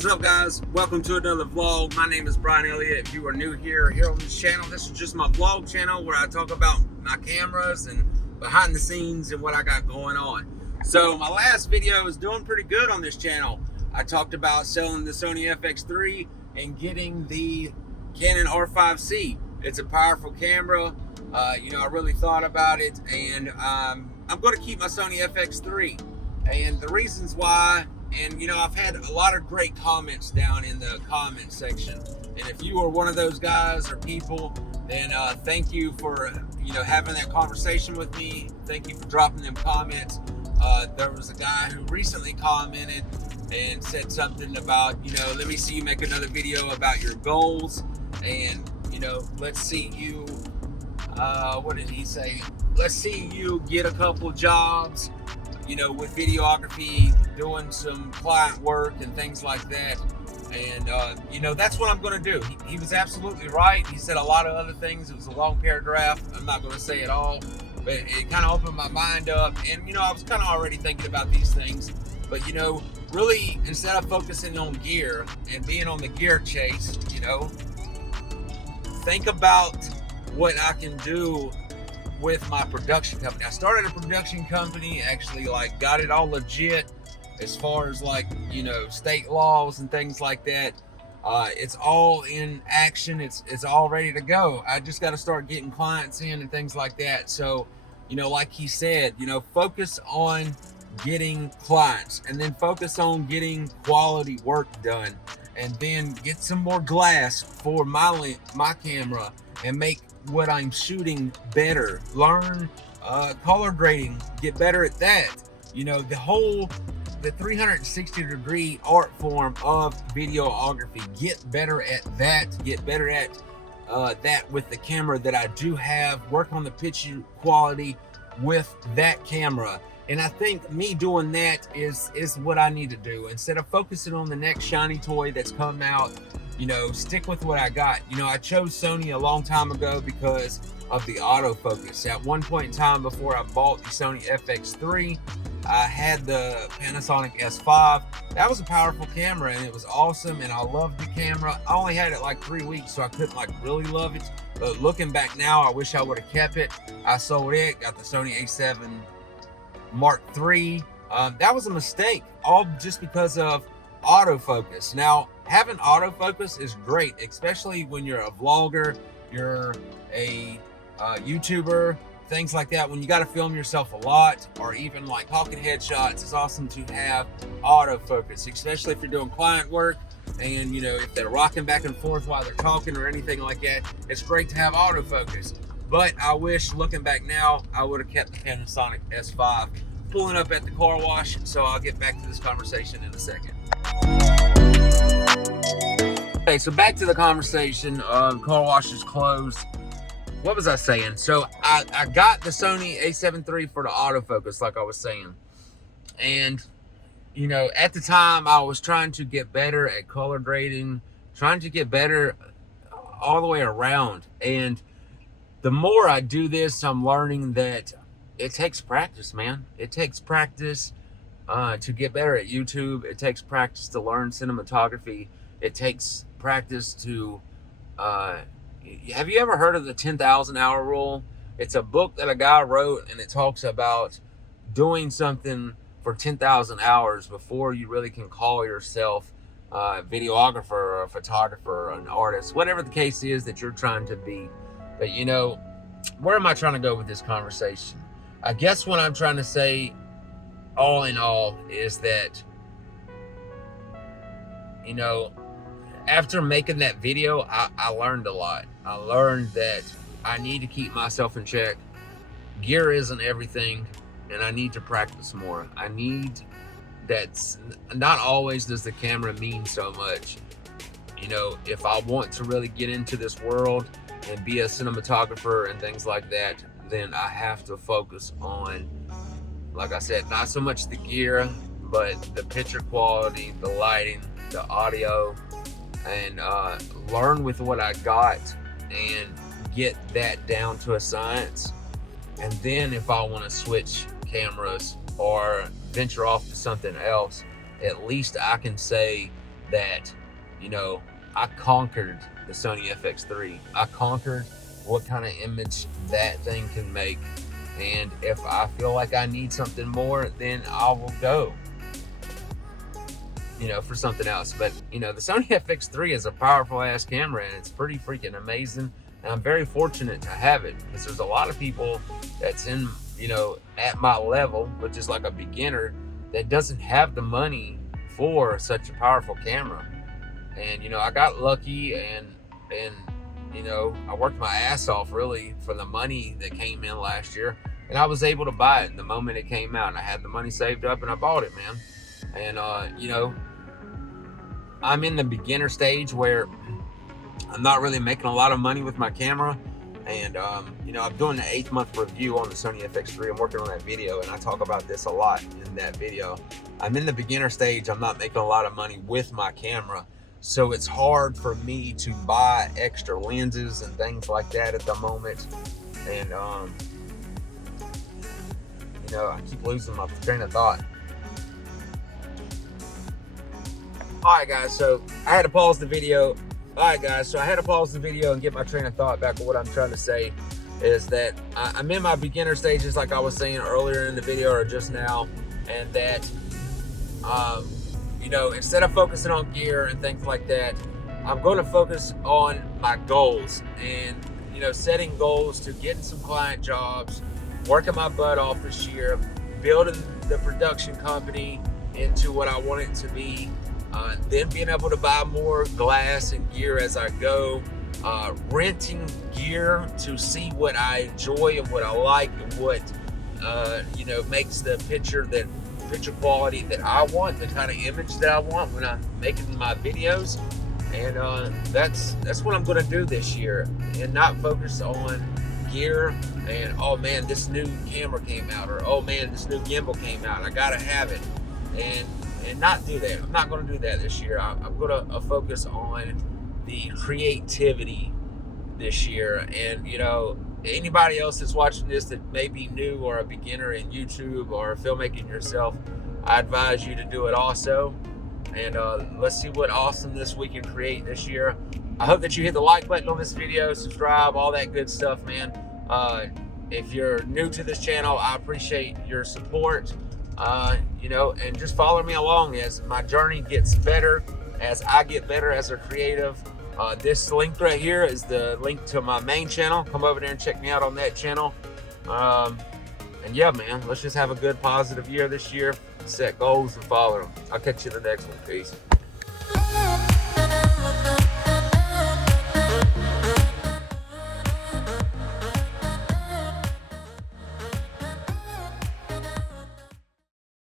What's up, guys? Welcome to another vlog. My name is Brian Elliott. If you are new here on this channel, this is just my vlog channel where I talk about my cameras and behind the scenes and what I got going on. So my last video is doing pretty good on this channel. I talked about selling the Sony Fx3 and getting the Canon R5c. It's a powerful camera. I really thought about it, and I'm going to keep my Sony Fx3. And the reasons why, and I've had a lot of great comments down in the comment section. And if you are one of those guys or people, then thank you for having that conversation with me. Thank you for dropping them comments. There was a guy who recently commented and said something about, let me see you make another video about your goals, and let's see you, what did he say? Let's see you get a couple jobs, with videography, doing some client work and things like that. And that's what I'm going to do. He was absolutely right. He said a lot of other things. It was a long paragraph. I'm not going to say it all, but it kind of opened my mind up. And I was kind of already thinking about these things, but really, instead of focusing on gear and being on the gear chase, think about what I can do with my production company. I started a production company, actually got it all legit as far as state laws and things like that. It's all in action. It's all ready to go. I just got to start getting clients in and things like that. So, like he said, focus on getting clients, and then focus on getting quality work done, and then get some more glass for my camera and make what I'm shooting better. Learn color grading, get better at that. The 360-degree art form of videography. Get better at that. Get better at that with the camera that I do have. Work on the picture quality with that camera. And I think me doing that is what I need to do. Instead of focusing on the next shiny toy that's come out, stick with what I got. I chose Sony a long time ago because of the autofocus. At one point in time, before I bought the Sony Fx3, I had the Panasonic S5. That was a powerful camera, and it was awesome, and I loved the camera. I only had it 3 weeks, so I couldn't really love it. But looking back now, I wish I would have kept it. I sold it, got the Sony A7 Mark III. That was a mistake, all just because of autofocus. Now, having autofocus is great, especially when you're a vlogger, you're a YouTuber, things like that. When you got to film yourself a lot, or even hawking headshots, it's awesome to have autofocus, especially if you're doing client work. And if they're rocking back and forth while they're talking or anything like that, it's great to have autofocus. But I wish, looking back now, I would have kept the Panasonic S5. Pulling up at the car wash, so I'll get back to this conversation in a second. Okay, so back to the conversation. Car wash is closed. What was I saying? So I got the Sony A7 III for the autofocus, like I was saying. And, at the time, I was trying to get better at color grading, trying to get better all the way around. And the more I do this, I'm learning that it takes practice, man. It takes practice to get better at YouTube. It takes practice to learn cinematography. It takes practice to... have you ever heard of the 10,000 hour rule? It's a book that a guy wrote, and it talks about doing something for 10,000 hours before you really can call yourself a videographer or a photographer or an artist, whatever the case is that you're trying to be. But where am I trying to go with this conversation? I guess what I'm trying to say, all in all, is that, after making that video, I learned a lot. I learned that I need to keep myself in check. Gear isn't everything, and I need to practice more. I need that. Not always does the camera mean so much. If I want to really get into this world and be a cinematographer and things like that, then I have to focus on, like I said, not so much the gear, but the picture quality, the lighting, the audio, and learn with what I got and get that down to a science. And then if I want to switch cameras or venture off to something else, at least I can say that, you know, I conquered the Sony Fx3. I conquered what kind of image that thing can make. And if I feel like I need something more, then I will go, you know, for something else. But, you know, the Sony Fx3 is a powerful ass camera, and it's pretty freaking amazing. And I'm very fortunate to have it, because there's a lot of people that's in, you know, at my level, which is like a beginner, that doesn't have the money for such a powerful camera. And, you know, I got lucky, and you know, I worked my ass off really for the money that came in last year, and I was able to buy it the moment it came out, and I had the money saved up and I bought it, man. And you know, I'm in the beginner stage where I'm not really making a lot of money with my camera. And you know, I'm doing the 8th month review on the Sony Fx3. I'm working on that video, and I talk about this a lot in that video. I'm in the beginner stage. I'm not making a lot of money with my camera, so it's hard for me to buy extra lenses and things like that at the moment. And you know, I keep losing my train of thought. Alright guys, so I had to pause the video. Alright guys, so I had to pause the video and get my train of thought back. But what I'm trying to say is that I'm in my beginner stages, like I was saying earlier in the video or just now, and that you know, instead of focusing on gear and things like that, I'm going to focus on my goals, and, you know, setting goals to getting some client jobs, working my butt off this year, building the production company into what I want it to be, then being able to buy more glass and gear as I go, renting gear to see what I enjoy and what I like and what you know, makes the picture quality that I want, the kind of image that I want when I'm making my videos. And that's what I'm going to do this year, and not focus on gear and, oh man, this new camera came out, or oh man, this new gimbal came out, I gotta have it, and not do that. I'm not going to do that this year. I'm going to focus on the creativity this year. And, you know, anybody else that's watching this that may be new or a beginner in YouTube or filmmaking yourself, I advise you to do it also. And let's see what awesomeness we can create this year. I hope that you hit the like button on this video, subscribe, all that good stuff, man. If you're new to this channel, I appreciate your support. You know, and just follow me along as my journey gets better, as I get better as a creative. This link right here is the link to my main channel. Come over there and check me out on that channel. And yeah, man, let's just have a good, positive year this year. Set goals and follow them. I'll catch you in the next one. Peace.